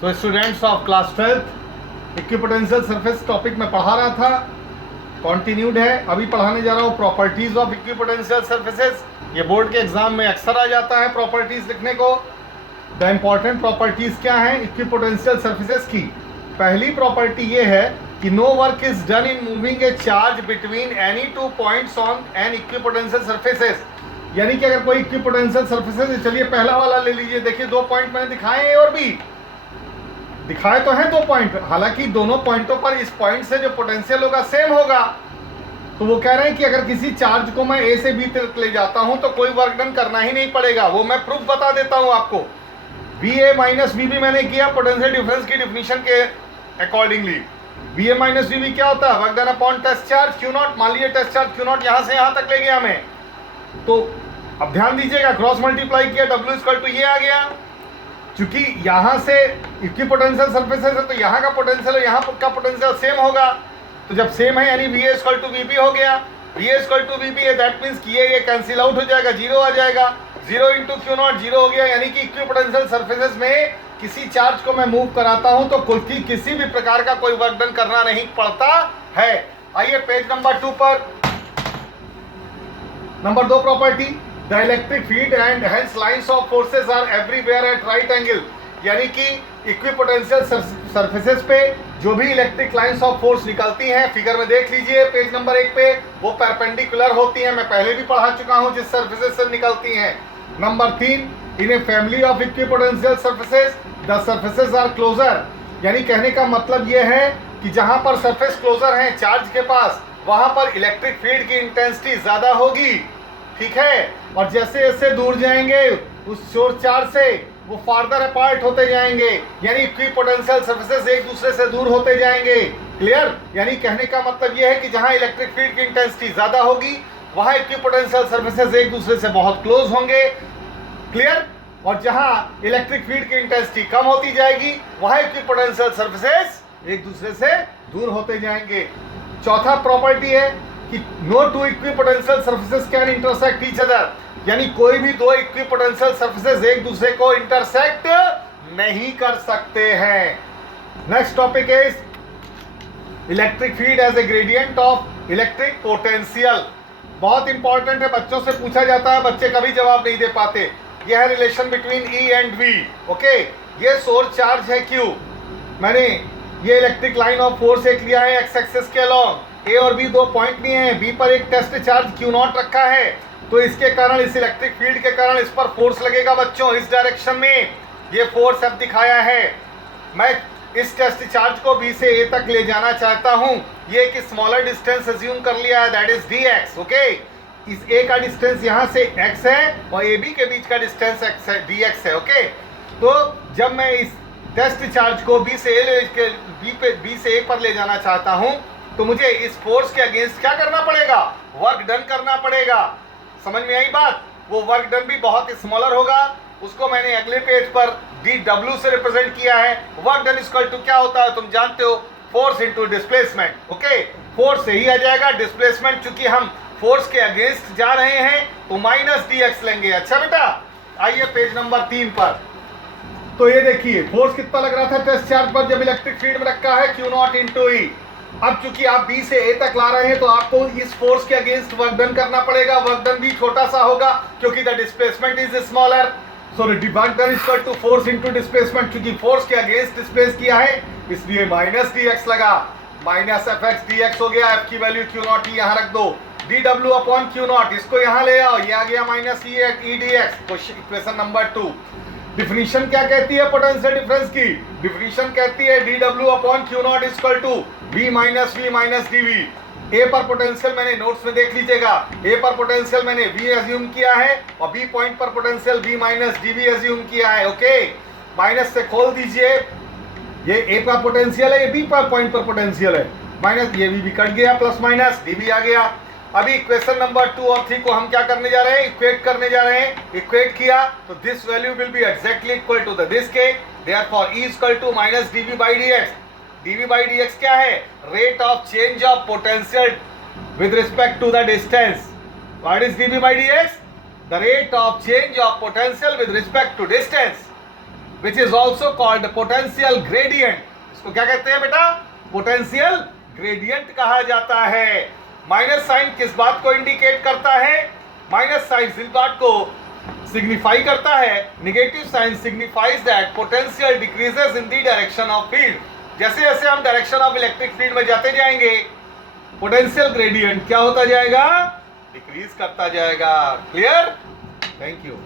So students of class 12 equipotential surface topic में पढ़ा रहा था, कॉन्टिन्यूड है। अभी पढ़ाने जा रहा हूँ प्रॉपर्टीज ऑफ इक्विपोटेंशियल सरफेसेस। ये बोर्ड के एग्जाम में अक्सर आ जाता है प्रॉपर्टीज लिखने को। द इंपॉर्टेंट प्रॉपर्टीज क्या हैं इक्विपोटेंशियल सरफेसेस की? पहली प्रॉपर्टी ये है कि no work is done in moving a charge between any two points on an equipotential surfaces. यानी कि अगर कोई इक्विपोटेंशियल सरफेसेस, चलिए पहला वाला ले लीजिए। देखिए दो पॉइंट मैंने दिखाए हैं और भी दिखाए तो हैं दो पॉइंट, हालांकि दोनों पॉइंटों पर इस पॉइंट से जो पोटेंशियल होगा सेम होगा। तो वो कह रहे हैं कि अगर किसी चार्ज को मैं ए से बी तक ले जाता हूं तो कोई वर्क डन करना ही नहीं पड़ेगा। वो मैं प्रूफ बता देता हूं आपको। V A minus V B मैंने किया पोटेंशियल डिफरेंस की डिफिनीशन के accordingly. V A minus V B क्या होता है? Work done upon test charge q naught. मान लीजिए टेस्ट चार्ज क्यू नॉट यहां से यहां तक ले गया मैं, तो अब ध्यान दीजिएगा क्रॉस मल्टीप्लाई किया, डब्ल्यू इक्वल टू ये आ गया। चूंकि यहां से इक्विपोटेंशियल सरफेसेस है तो यहां का पोटेंशियल और यहां का पोटेंशियल सेम होगा। तो जब सेम है यानी V A equal to V B हो गया। V A equal to V B है, दैट मीन्स कि ये कैंसिल आउट हो जाएगा, जीरो आ जाएगा। Zero into q naught zero हो गया। यानी कि इक्विपोटेंशियल सरफेसेस में किसी चार्ज को मैं मूव कराता हूं तो किसी भी प्रकार का कोई वर्क डन करना नहीं पड़ता है। आइए पेज नंबर 2 पर। Number 2 property, the electric field and hence lines of forces are everywhere at right angle. यानी कि इक्विपोटेंशियल सरफेसेस पे जो भी इलेक्ट्रिक लाइंस ऑफ फोर्स निकलती हैं, फिगर में देख लीजिए पेज नंबर 1 पे, वो परपेंडिकुलर होती हैं। मैं पहले भी पढ़ा चुका हूं जिस सरफेसेस से निकलती हैं। Number 3, in a family of equipotential surfaces the surfaces are closer. यानी कहने का मतलब ये है कि जहां पर सरफेस क्लोजर है चार्ज के पास, वहां पर इलेक्ट्रिक फील्ड की इंटेंसिटी ज्यादा होगी, ठीक है। और जैसे जैसे दूर जाएंगे उस सोर्स चार्ज से वो फार्दर अपार्ट होते जाएंगे, यानी इक्विपोटेंशियल सरफेसेस एक दूसरे से दूर होते जाएंगे। क्लियर? यानी कहने का मतलब यह है कि जहां इलेक्ट्रिक फील्ड की इंटेंसिटी ज्यादा होगी वहां इक्विपोटेंशियल सरफेसेस एक दूसरे से बहुत क्लोज होंगे। क्लियर? और जहां इलेक्ट्रिक फील्ड की इंटेंसिटी कम होती जाएगी वहां इक्विपोटेंशियल सरफेसेस एक दूसरे से दूर होते जाएंगे। चौथा प्रॉपर्टी है कि no two equipotential surfaces can intersect each other. यानी कोई भी दो इक्विपोटेंशियल सरफेसेस एक दूसरे को इंटरसेक्ट नहीं कर सकते हैं। Next topic is electric field as a gradient of electric potential. बहुत इंपॉर्टेंट है, बच्चों से पूछा जाता है, बच्चे कभी जवाब नहीं दे पाते। यह है relation between E and V. Okay, ये सोर्स चार्ज है क्यू, मैंने ये इलेक्ट्रिक लाइन ऑफ फोर्स एक लिया है एक्स एक्सिस के अलॉन्ग। ए और बी दो पॉइंट लिए हैं, बी पर एक टेस्ट चार्ज क्यू नॉट रखा है, तो इसके कारण, इस इलेक्ट्रिक फील्ड के कारण इस पर फोर्स लगेगा बच्चों इस डायरेक्शन में। ये फोर्स अब दिखाया है। मैं इस टेस्ट चार्ज को बी से ए तक ले जाना चाहता हूं। ये एक स्मॉलर डिस्टेंस अज्यूम कर लिया है, that is D x. Okay, इस ए का डिस्टेंस यहां से x है और ए बी के बीच का डिस्टेंस x है, डी एक्स है। ओके, तो जब मैं इस टेस्ट चार्ज को बी से ए पर ले जाना चाहता हूं तो मुझे इस फोर्स के अगेंस्ट क्या करना पड़ेगा? वर्क डन करना पड़ेगा। समझ में आई बात? वो वर्क डन भी बहुत स्मॉलर होगा, उसको मैंने अगले पेज पर डी डब्ल्यू से रिप्रेजेंट किया है। वर्क डन इक्वल टू क्या होता है तुम जानते हो? Force into displacement. Okay, force से ही आ जाएगा, डिस्प्लेसमेंट चूंकि हम फोर्स के अगेंस्ट जा रहे हैं तो माइनस डी एक्स लेंगे। अच्छा बेटा, आइए पेज नंबर 3 पर। तो ये देखिए फोर्स कितना लग रहा था टेस्ट चार्ज पर जब इलेक्ट्रिक फील्ड में रखा है क्यू नॉट इंटू ई। अब चूंकि आप बी से ए तक ला रहे हैं तो आपको इस फोर्स के अगेंस्ट वर्क डन करना पड़ेगा। वर्क डन भी छोटा सा होगा क्योंकि the displacement is smaller. So work done equal to force into displacement. चूंकि फोर्स के अगेंस्ट डिस्प्लेस किया है इसलिए माइनस डी एक्स लगा, minus F X D X हो गया। एफ की वैल्यू क्यू नॉट ई यहाँ रख दो, D W upon Q naught इसको यहाँ ले आओ, ये आ गया minus E D X. Equation number 2। Definition क्या कहती है पोटेंशियल डिफरेंस की? डिफिनीशन कहती है D W upon Q naught equal to V minus D V. A पर पोटेंशियल मैंने नोट्स में देख लीजिएगा, ए पर पोटेंशियल मैंने वी एज्यूम किया है और बी पॉइंट पर potential V minus D V assume किया है। ओके, माइनस से खोल दीजिए, ये ए पर पोटेंशियल है, ये बी पर पॉइंट पर पोटेंशियल है, माइनस ये भी कट गया, प्लस माइनस डी भी आ गया। अभी इक्वेशन नंबर 2 और 3 को हम क्या करने जा रहे हैं? इक्वेट करने जा रहे हैं। इक्वेट किया तो this value will be exactly equal to this K, therefore E equal to minus DV by D X. DV by D X क्या है? Rate of change of potential with respect to the distance. What is DV by D X? The rate of change of potential with respect to distance which is also called potential gradient. इसको क्या कहते हैं बेटा? Potential gradient कहा जाता है। Minus sign किस बात को इंडिकेट करता है? माइनस साइन इस बात को सिग्निफाई करता है, negative sign signifies that potential decreases in the direction of field. जैसे जैसे हम डायरेक्शन ऑफ इलेक्ट्रिक फील्ड में जाते जाएंगे, पोटेंशियल ग्रेडियंट क्या होता जाएगा? डिक्रीज करता जाएगा। क्लियर? Thank you.